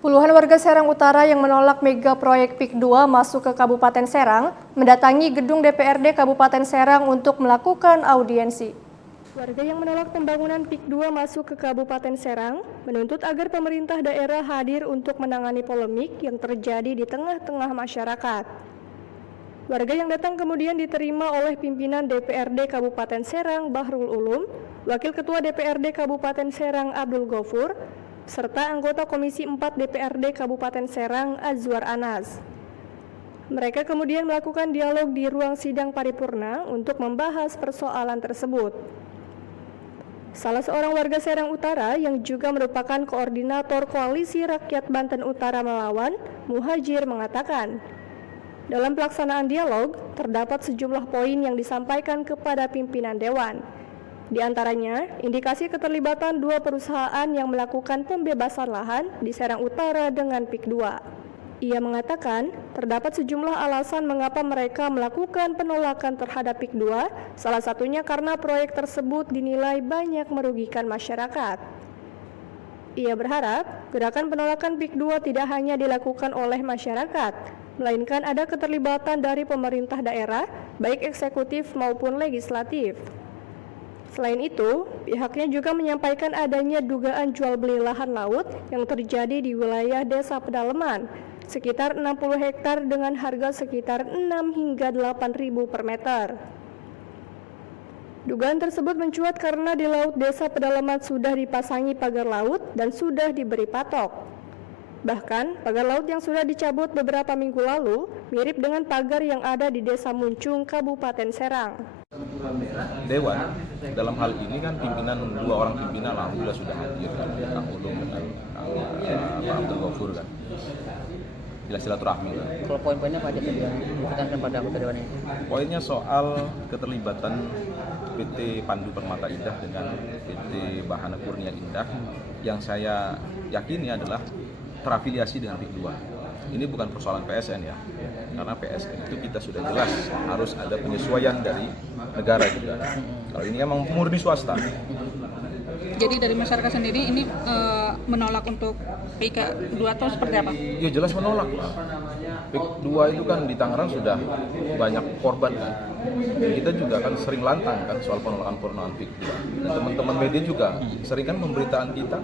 Puluhan warga Serang Utara yang menolak mega proyek PIK 2 masuk ke Kabupaten Serang mendatangi gedung DPRD Kabupaten Serang untuk melakukan audiensi. Warga yang menolak pembangunan PIK 2 masuk ke Kabupaten Serang menuntut agar pemerintah daerah hadir untuk menangani polemik yang terjadi di tengah-tengah masyarakat. Warga yang datang kemudian diterima oleh pimpinan DPRD Kabupaten Serang Bahrul Ulum, Wakil Ketua DPRD Kabupaten Serang Abdul Ghafur, serta anggota Komisi 4 DPRD Kabupaten Serang Azwar Anas. Mereka kemudian melakukan dialog di ruang sidang paripurna untuk membahas persoalan tersebut. Salah seorang warga Serang Utara yang juga merupakan koordinator Koalisi Rakyat Banten Utara Melawan, Muhajir mengatakan, dalam pelaksanaan dialog, terdapat sejumlah poin yang disampaikan kepada pimpinan Dewan. Di antaranya, indikasi keterlibatan dua perusahaan yang melakukan pembebasan lahan di Serang Utara dengan PIK 2. Ia mengatakan, terdapat sejumlah alasan mengapa mereka melakukan penolakan terhadap PIK 2, salah satunya karena proyek tersebut dinilai banyak merugikan masyarakat. Ia berharap, gerakan penolakan PIK 2 tidak hanya dilakukan oleh masyarakat, melainkan ada keterlibatan dari pemerintah daerah, baik eksekutif maupun legislatif. Selain itu, pihaknya juga menyampaikan adanya dugaan jual beli lahan laut yang terjadi di wilayah Desa Pedaleman, sekitar 60 hektar dengan harga sekitar 6 hingga 8 ribu per meter. Dugaan tersebut mencuat karena di laut Desa Pedaleman sudah dipasangi pagar laut dan sudah diberi patok. Bahkan, pagar laut yang sudah dicabut beberapa minggu lalu mirip dengan pagar yang ada di Desa Muncung, Kabupaten Serang. Dewan dalam hal ini kan dua orang pimpinan alhamdulillah sudah hadir kan, Kang Ulum dan Pak Abdul Ghafur kan. Silaturahmi kan. Kalau poin-poinnya apa aja tadi yang ditekankan pada anggota Dewan ini? Poinnya soal keterlibatan PT Pandu Permata Indah dengan PT Bahana Kurnia Indah yang saya yakini adalah terafiliasi dengan PIK 2. Ini bukan persoalan PSN ya, karena PSN itu kita sudah jelas harus ada penyesuaian dari negara juga. Kalau ini emang murni swasta. Jadi dari masyarakat sendiri ini menolak untuk PIK 2 atau seperti apa? Ya jelas menolak lah. PIK 2 itu kan di Tangerang sudah banyak korban kan. Dan kita juga kan sering lantang kan soal penolakan PIK 2. Dan teman-teman media juga sering kan memberitakan kita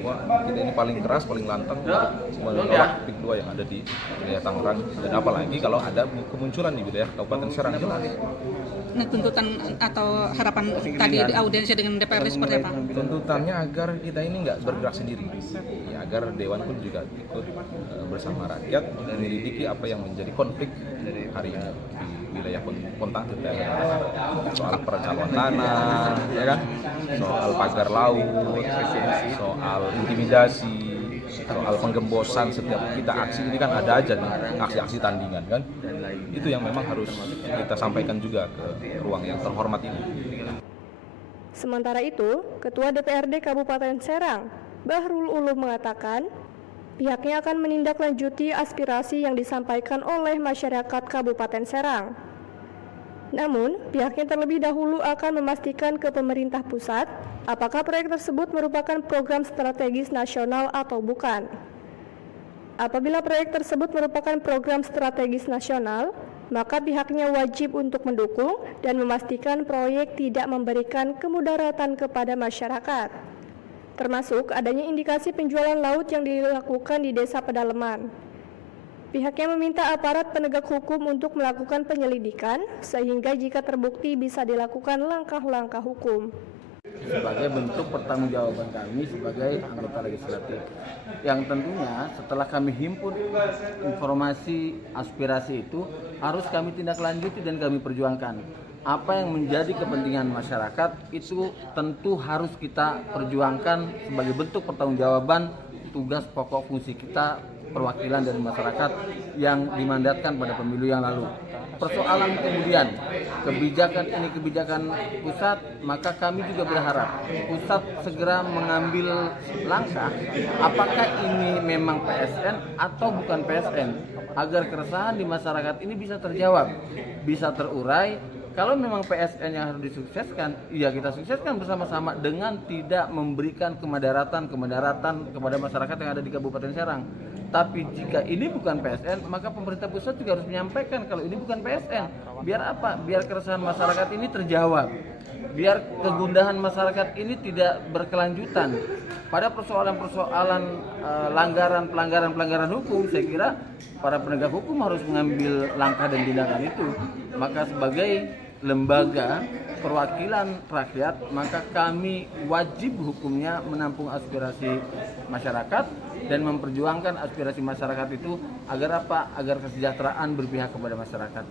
bahwa kita ini paling keras, paling lantang untuk menolak PIK 2 yang ada di wilayah Tangerang. Dan apalagi kalau ada kemunculan di wilayah Kabupaten Serang jelas. Nah, tuntutan atau harapan tadi audiensi dengan DPRD seperti apa? Tuntutannya agar kita ini nggak bergerak sendiri, ya, agar Dewan pun juga ikut bersama rakyat menyelidiki apa yang menjadi konflik hari ini di wilayah Pontang soal perencanaan tanah, ya kan, soal pagar laut, soal intimidasi, soal penggembosan. Setiap kita aksi ini kan ada aja nih aksi-aksi tandingan kan, itu yang memang harus kita sampaikan juga ke ruang yang terhormat ini. Sementara itu, Ketua DPRD Kabupaten Serang, Bahrul Ulum mengatakan, pihaknya akan menindaklanjuti aspirasi yang disampaikan oleh masyarakat Kabupaten Serang. Namun, pihaknya terlebih dahulu akan memastikan ke pemerintah pusat apakah proyek tersebut merupakan program strategis nasional atau bukan. Apabila proyek tersebut merupakan program strategis nasional, maka pihaknya wajib untuk mendukung dan memastikan proyek tidak memberikan kemudaratan kepada masyarakat, termasuk adanya indikasi penjualan laut yang dilakukan di Desa Pedaleman. Pihaknya meminta aparat penegak hukum untuk melakukan penyelidikan, sehingga jika terbukti bisa dilakukan langkah-langkah hukum. Sebagai bentuk pertanggungjawaban kami sebagai anggota legislatif, yang tentunya setelah kami himpun informasi aspirasi itu harus kami tindak lanjuti dan kami perjuangkan. Apa yang menjadi kepentingan masyarakat itu tentu harus kita perjuangkan sebagai bentuk pertanggungjawaban tugas pokok fungsi kita, perwakilan dari masyarakat yang dimandatkan pada pemilu yang lalu. Persoalan kemudian kebijakan pusat, maka kami juga berharap pusat segera mengambil langkah apakah ini memang PSN atau bukan PSN, agar keresahan di masyarakat ini bisa terjawab, bisa terurai, Kalau memang PSN yang harus disukseskan, ya kita sukseskan bersama-sama dengan tidak memberikan kemudaratan kepada masyarakat yang ada di Kabupaten Serang. Tapi jika ini bukan PSN, maka pemerintah pusat juga harus menyampaikan kalau ini bukan PSN. Biar apa? Biar keresahan masyarakat ini terjawab. Biar kegundahan masyarakat ini tidak berkelanjutan. Pada persoalan-persoalan pelanggaran hukum, saya kira para penegak hukum harus mengambil langkah dan tindakan itu. Maka sebagai lembaga perwakilan rakyat, maka kami wajib hukumnya menampung aspirasi masyarakat dan memperjuangkan aspirasi masyarakat itu agar apa? Agar kesejahteraan berpihak kepada masyarakat.